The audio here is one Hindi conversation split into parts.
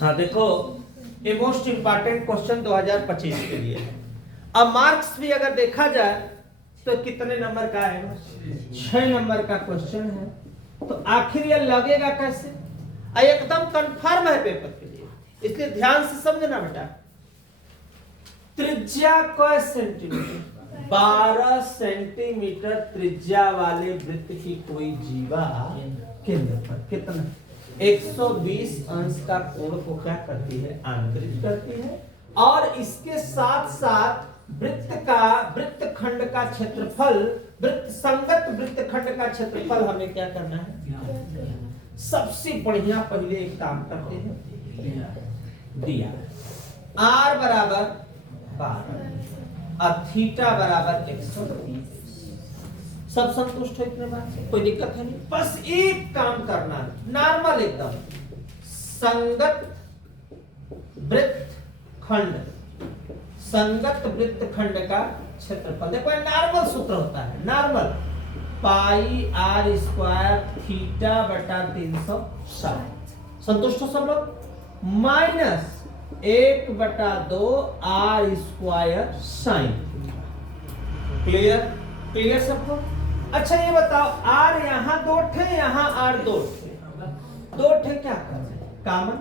हाँ देखो, ये मोस्ट इंपॉर्टेंट क्वेश्चन 2025 के लिए है। अब मार्क्स भी अगर देखा जाए तो कितने नंबर का है? 6 नंबर का क्वेश्चन है। तो आखिर ये लगेगा कैसे? एकदम कंफर्म है पेपर के लिए, इसलिए ध्यान से समझना बेटा। त्रिज्या क सेंटीमीटर, 12 सेंटीमीटर त्रिज्या वाले वृत्त की कोई जीवा केंद्र पर कितना 120 अंश का कोण को क्या करती है? आंतरित करती है। और इसके साथ साथ वृत्तखंड का क्षेत्रफल, संगत वृत्तखंड का क्षेत्रफल हमें क्या करना है? सबसे बढ़िया पहले एक काम करते हैं, दिया r बराबर 12 और थीटा बराबर 130। सब संतुष्ट हो इतने बात से? कोई दिक्कत है नहीं? बस एक काम करना है, नॉर्मल एकदम, संगत वृत्तखंड, संगत वृत्तखंड का क्षेत्रफल। देखो नॉर्मल सूत्र होता है, नॉर्मल पाई r स्क्वायर थीटा बटा 360। संतुष्ट हो सब लोग? Minus 1/2 r square sine. Clear? Clear सबको? अच्छा ये बताओ, r यहाँ 2 थे, यहाँ r 2 थे, 2 थे, क्या कर कॉमन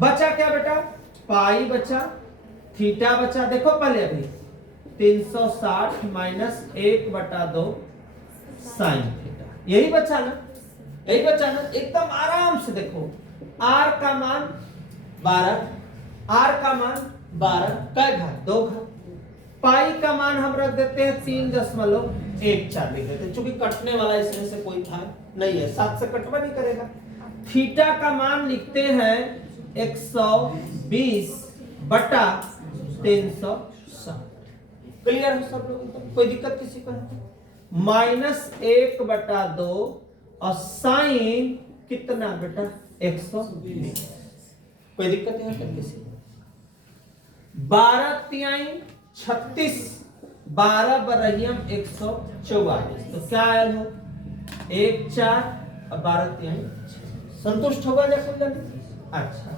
बचा? क्या बेटा? पाई बचा, थीटा बचा। देखो पहले अभी 360 माइनस 1/2 साइन थीटा, यही बचा ना? यही बचा ना? एकदम आराम से देखो, r का मान 12, r का मान 12, कै घात? 2 घात। पाई का मान हम रख देते हैं 3.14 लिख देते हैं, चूंकि कटने वाला इसमें से कोई भाग नहीं है, 7 से कटवा नहीं करेगा। थीटा का मान लिखते हैं 120 बटा 360। क्लियर है सब लोग? कोई दिक्कत किसी को? माइनस 1/2 और साइन कितना बेटा? 120। कोई दिक्कत है किसी? 12 तिहाई 36, 12 बरहियम 144। तो क्या आया हो? 1 4 और 12 तिहाई। संतुष्ट होगा जैसे? अच्छा,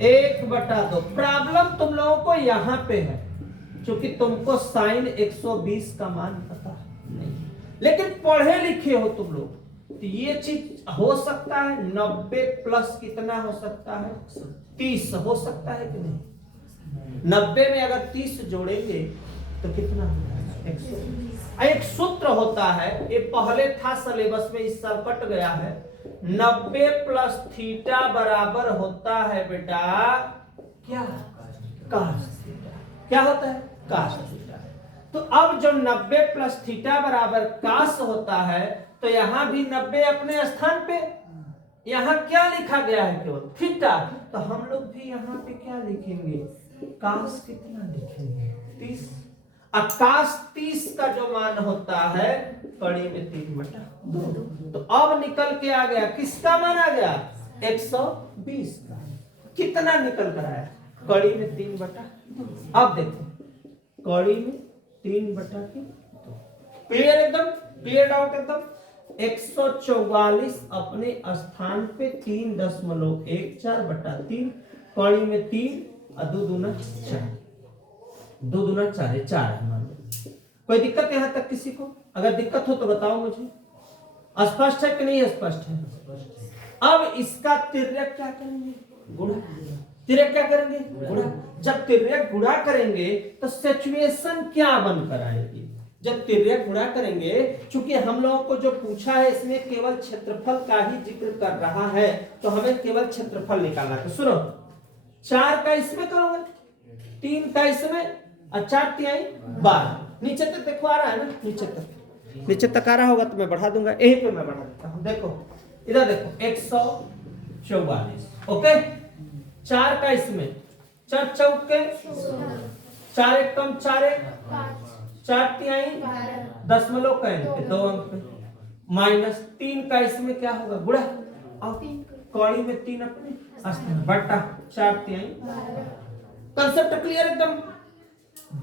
1/2। प्रॉब्लम तुम लोगों को यहाँ पे है, क्योंकि तुमको साइन 120 का मान पता नहीं, लेकिन पढ़े लिखे हो तुम लोग, तो ये चीज हो सकता है 90 प्लस कितना हो सकता है? 30 हो सकता है कि नहीं? 90 में अगर 30 जोड़ेंगे तो कितना होता है? 100। एक सूत्र होता है, ये पहले था सिलेबस में, इस साल कट गया है। 90 प्लस थीटा बराबर होता है बेटा क्या? Cos theta. क्या होता है? Cos theta. तो अब जब 90 प्लस थीटा बराबर कास होता है, तो यहां भी 90 अपने स्थान पे, यहां क्या लिखा गया है? केवल थीटा। तो हम लोग भी यहां पे क्या लिखेंगे? कास कितना लिखेंगे? 30। कास 30 का जो मान होता है कड़ी में 3/2। तो अब निकल के आ गया, किसका मान आ गया? 120 का। कितना निकल कर आया? कड़ी में 3/2। अब देखो, कड़ी में 3/2। क्लियर? एकदम क्लियर डाउट एकदम? 144 अपने स्थान पे 3.14/3, कड़ी में 3 और 2 दूना 4, 2 दूना 4 है, 4 है मान लो। कोई दिक्कत यहां तक किसी को? अगर दिक्कत हो तो बताओ मुझे। स्पष्ट है कि नहीं स्पष्ट है? अब इसका तिर्यक क्या करेंगे? गुणा। तिर्यक क्या करेंगे? गुणा। जब तिर्यक गुणा करेंगे तो सिचुएशन क्या बनकर आएगी? जब तिर्यक गुणा करेंगे, चूंकि हम लोगों को जो पूछा है इसमें केवल क्षेत्रफल का ही जिक्र कर रहा है, तो हमें केवल क्षेत्रफल निकालना है। सुनो, 4 का इसमें करोगे, 3 का इसमें और 4 तिहाई 12। नीचे तक देखो आ रहा है ना? नीचे तक आ रहा होगा तो मैं बढ़ा दूंगा, यही पे मैं बढ़ा देता हूं। देखो इधर देखो, 144। ओके, 4 का इसमें, 4 चौके 4 एक कम 4 एक 4 तिहाई 2 अंक पे, माइनस 3 का इसमें क्या होगा? गुणा। और कौड़ी में 3 अपने स्थान बटा 4 तिहाई। कंसेप्ट क्लियर एकदम?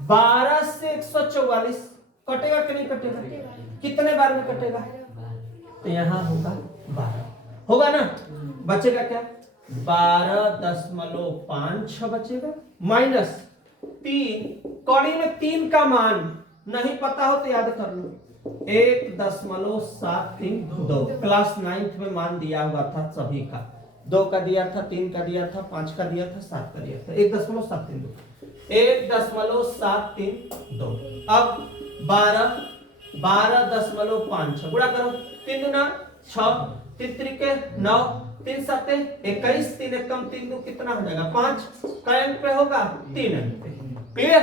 12 से 144 कटेगा कि नहीं कटेगा? कितने बार में कटेगा? तो यहां होगा 12, होगा ना? बचेगा क्या? 12.56 बचेगा माइनस 3, कौड़ी में 3 का मान नहीं पता हो तो याद कर लो 1.732। क्लास 9th में मान दिया हुआ था सभी का, 2 का दिया था, 3 का दिया था, 5 का दिया था, 7 का दिया था। 1.732 1.732। अब 12.56 गुणा करो, 3 दूना 6, 3 त्रिके 9, 3 सते 21, 3 एकम 3 दो कितना हो जाएगा 5, कै अंक पे होगा 3 अंक पे। क्लियर।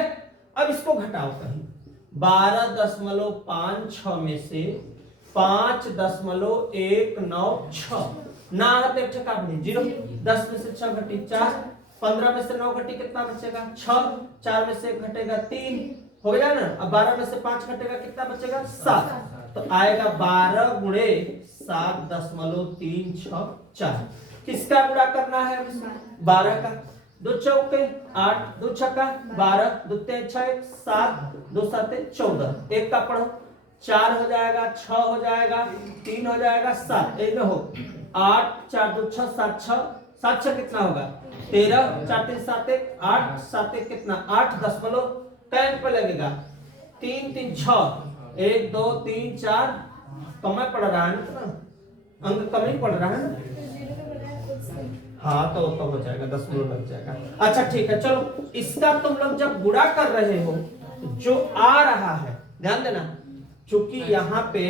अब इसको घटाओ कहीं, 12.56 में से 5.196 ना आते ठका बने 0, 10 में से 6 घटी 4, 15 में से 9 घटी कितना बचेगा 6, 4 में से 1 घटेगा 3, हो गया ना। अब 12 में से 5 घटेगा कितना बचेगा 7, तो आएगा 12 गुणे 7.364। किसका गुणा करना है 12 का, 2 चौके 8, 2 छक्का 12, 2 तेज 6 7, 2 साते 14, 1 का पढ़ो 4 हो जाएगा, 6 हो जाएगा, 3 हो जाएगा 7, एक में हो 8, 4 2 6 7 6, 7 6 कितना होगा 13, 4 3 7 1 8, 7 1 कितना 8 दशमलव कैंप पे लगेगा 3 3 6, 1 2 3 4, कम पड़ रहा है ना, अंक कम ही पड़ रहा है ना। हाँ तो हो जाएगा 10 मिनट लग जाएगा। अच्छा ठीक है, चलो इसका तुम लोग जब गुणा कर रहे हो तो जो आ रहा है ध्यान देना, चूंकि यहाँ पे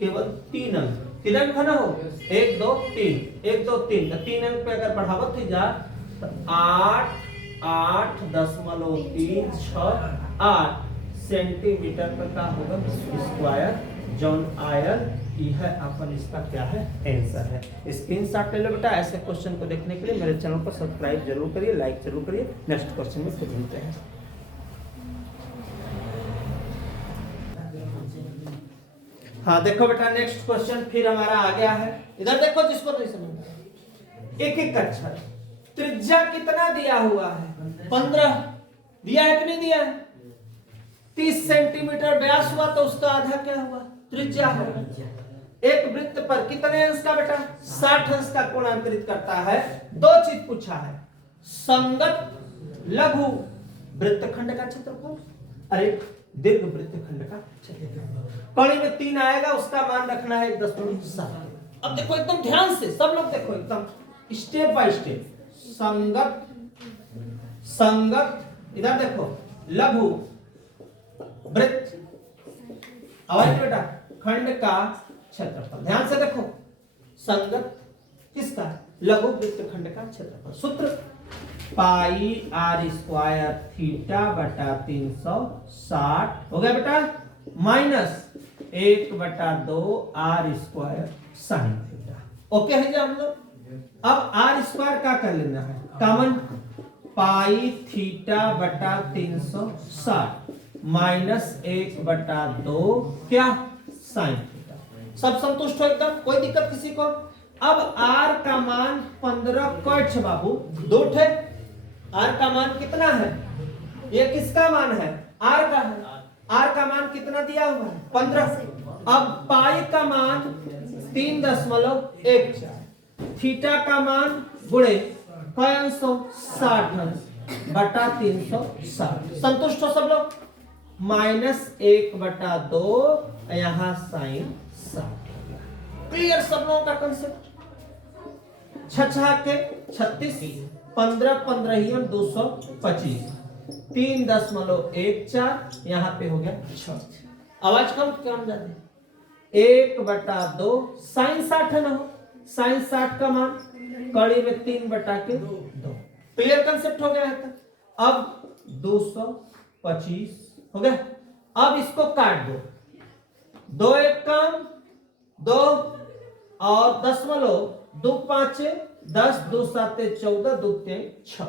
केवल 3 अंक, कितने अंक ना हो 1 2 3, 1 2 3, तो 3 अंक पे अगर बढ़ावत ही जा तो 8.368 सेंटीमीटर पर का होगा स्क्वायर जॉन आयर। यह अपन इसका क्या है आंसर है। स्क्रीनशॉट ले लो बेटा। ऐसे क्वेश्चन को देखने के लिए मेरे चैनल को सब्सक्राइब जरूर करिए, लाइक जरूर करिए। नेक्स्ट क्वेश्चन में फिर मिलते हैं। हाँ देखो बेटा नेक्स्ट क्वेश्चन फिर हमारा आ गया है। इधर देखो जिसको नहीं समझ, एक एक अक्षर त्रिज्या कितना दिया हुआ है 15 दिया है कि नहीं दिया है। 30 सेंटीमीटर व्यास हुआ तो उसका आधा क्या हुआ त्रिज्या है। एक वृत्त पर कितने अंश का बेटा 60 अंश का कोण अंतरित करता है। 2 चीज पूछा है, संगत लघु वृत्तखंड का क्षेत्रफल, अरे दीर्घ वृत्तखंड का क्षेत्रफल। कड़ी में 3 आएगा, उसका मान रखना है 1.7। अब देखो एकदम ध्यान से सब लोग देखो, एकदम स्टेप बाय स्टेप। संगत इधर देखो लघु वृत्त आवाज बेटा खंड का क्षेत्रफल, ध्यान से देखो। संगत किसका लघु वृत्त खंड का क्षेत्रफल। सूत्र पाई r स्क्वायर थीटा बटा 360 हो गया बेटा, minus 1/2 r square sine theta. Okay है क्या हम लोग। अब r स्क्वायर का कर लेना है कॉमन, पाई थीटा बटा 360 माइनस 1/2 क्या साइन थीटा। सब संतुष्ट हो एकदम, कोई दिक्कत किसी को। अब r का मान 15 कैठ बाबू 2 ठे। r का मान कितना है, ये किसका मान है r का है। r का मान कितना दिया हुआ है 15। अब पाई का मान 3.14, थीटा का मान गुणे 560 बटा 360। संतुष्ट हो सब लोग। माइनस 1/2 यहाँ साइन 60। क्लियर सब लोगों का कंसेप्ट। 6 के 36, 15 15 225, 3.14 यहाँ पे हो गया 6। आवाज कम कम जाते 1/2 साइन 60 है ना हो, साइन 60 का मान कड़ी में 3/2। क्लियर कंसेप्ट हो गया है। अब 225 हो गया। अब इसको काट दो, 2 1 कम 2 और 2 5 10, 2 7 14, 2 3 6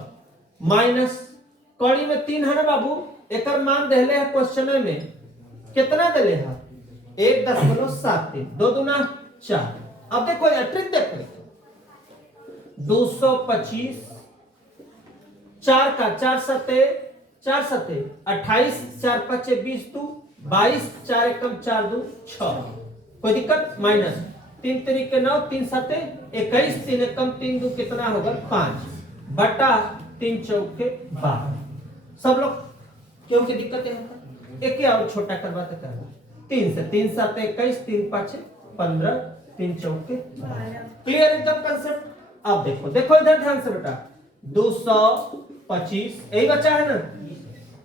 माइनस कड़ी में 3 है ना बाबू। एक मान देले है क्वेश्चन में कितना देले है 1.73, 2 दूना 4। अब देखो ट्रिक देखो, 225 4 का 4 सते 4 सते 28, 4 5 20 2 22, 4 1 4 2 6। कोई दिक्कत। माइनस 3 तरीके 9, 3 सते 21, 3 एकम 3 दो कितना होगा 5 बटा 3 चौके 12। सब लोग क्यों की दिक्कत है? एक और छोटा करवाते करवा 3 से 3 सते 21, 3 5 15, 3 चौके 12। क्लियर एकदम कंसेप्ट? अब देखो देखो इधर ध्यान से बेटा 225 यही बचा है ना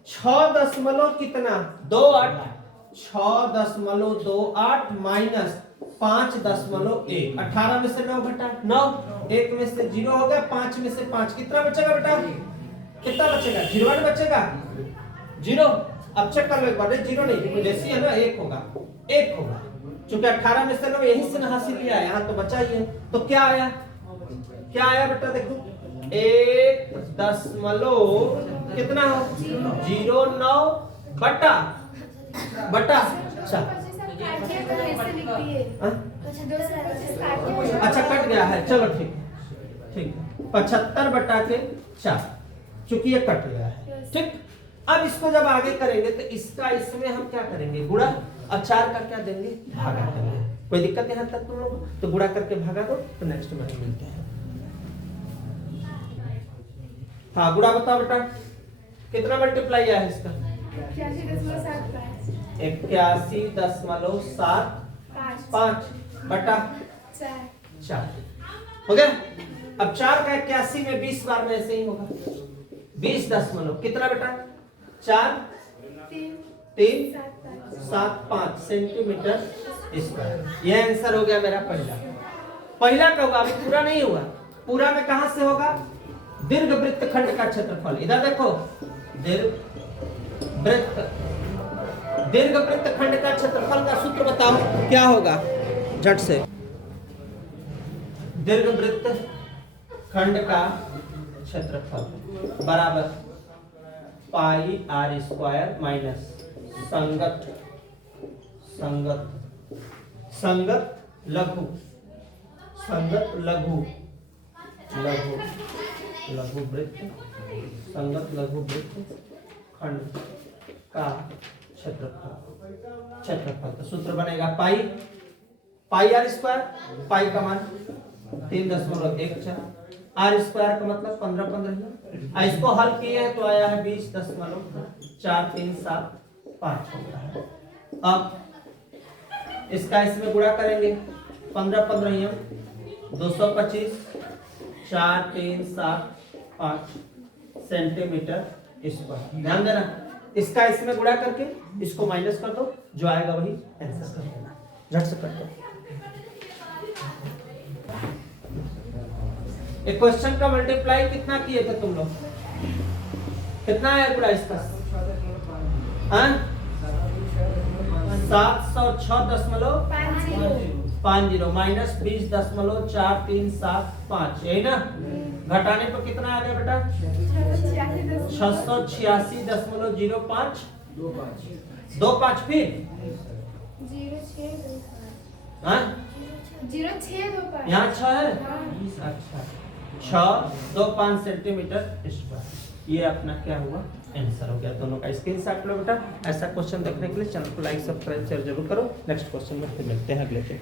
6 दशमलव कितना 28 6.28 माइनस 5.1 18 में से 9 घटा 9 1 में से 0 हो गया 5 में से 5 कितना बचेगा बेटा कितना बचेगा 0 बचेगा 0। अब चेक कर लो एक बार 0 नहीं जैसी है ना 1 होगा चूंकि 18 में से 9 यही से हासिल लिया है यहाँ तो बचा ही है तो क्या आया बेटा देखो 1 दशमलव कितना हो 0.9 बटा अच्छा अच्छा कट गया है चलो ठीक 75 बटा के 4 चूंकि ये कट गया है ठीक। अब इसको जब आगे करेंगे तो इसका इसमें हम क्या करेंगे गुणा और 4 का क्या देंगे भागा देंगे। कोई दिक्कत यहाँ तक तुम लोग तो गुणा करके भागा दो तो नेक्स्ट में मिलते हैं। हाँ गुणा बताओ बेटा कितना मल्टीप्लाई है इसका 81.75 बटा 4 हो गया। अब 4 का 81 में 20 बार में ऐसे ही होगा 20 दशमलव कितना बेटा 4 3 7 5 सेंटीमीटर स्क्वायर। यह आंसर हो गया मेरा पहला का होगा। अभी पूरा नहीं हुआ पूरा में कहां से होगा दीर्घ वृत्त खंड का क्षेत्रफल। इधर देखो दीर्घ वृत्त खंड का क्षेत्रफल का सूत्र बताओ क्या होगा झट से। दीर्घ वृत्त खंड का क्षेत्रफल बराबर पाई आर स्क्वायर माइनस संगत लघु वृत्त संगत लघु वृत्त खंड का क्षेत्रफल तो सूत्र बनेगा पाई आर स्क्वायर पाई का मान 3.14 आर स्क्वायर का मतलब 15 इसको हल किए हैं तो आया है 20.4375 होता है। अब इसका इसमें गुणा करेंगे 15 225 4375 सेंटीमीटर स्क्वायर। ध्यान देना इसका इसमें गुणा करके इसको माइनस कर दो जो आएगा वही आंसर कर देना झट से कर दो। एक क्वेश्चन का मल्टीप्लाई कितना किए थे तुम लोग कितना है गुणा इसका 706.50 माइनस 20.4375 यही ना। घटाने पर कितना आ गया बेटा 686.05 25 फिर 06 यहाँ 6 है अच्छा 625 सेंटीमीटर स्क्वायर। ये अपना क्या हुआ आंसर हो गया। दोनों का स्क्रीनशॉट लो बेटा। ऐसा क्वेश्चन देखने के लिए चैनल को लाइक सब्सक्राइब शेयर जरूर करो। नेक्स्ट क्वेश्चन में फिर मिलते हैं अगले के।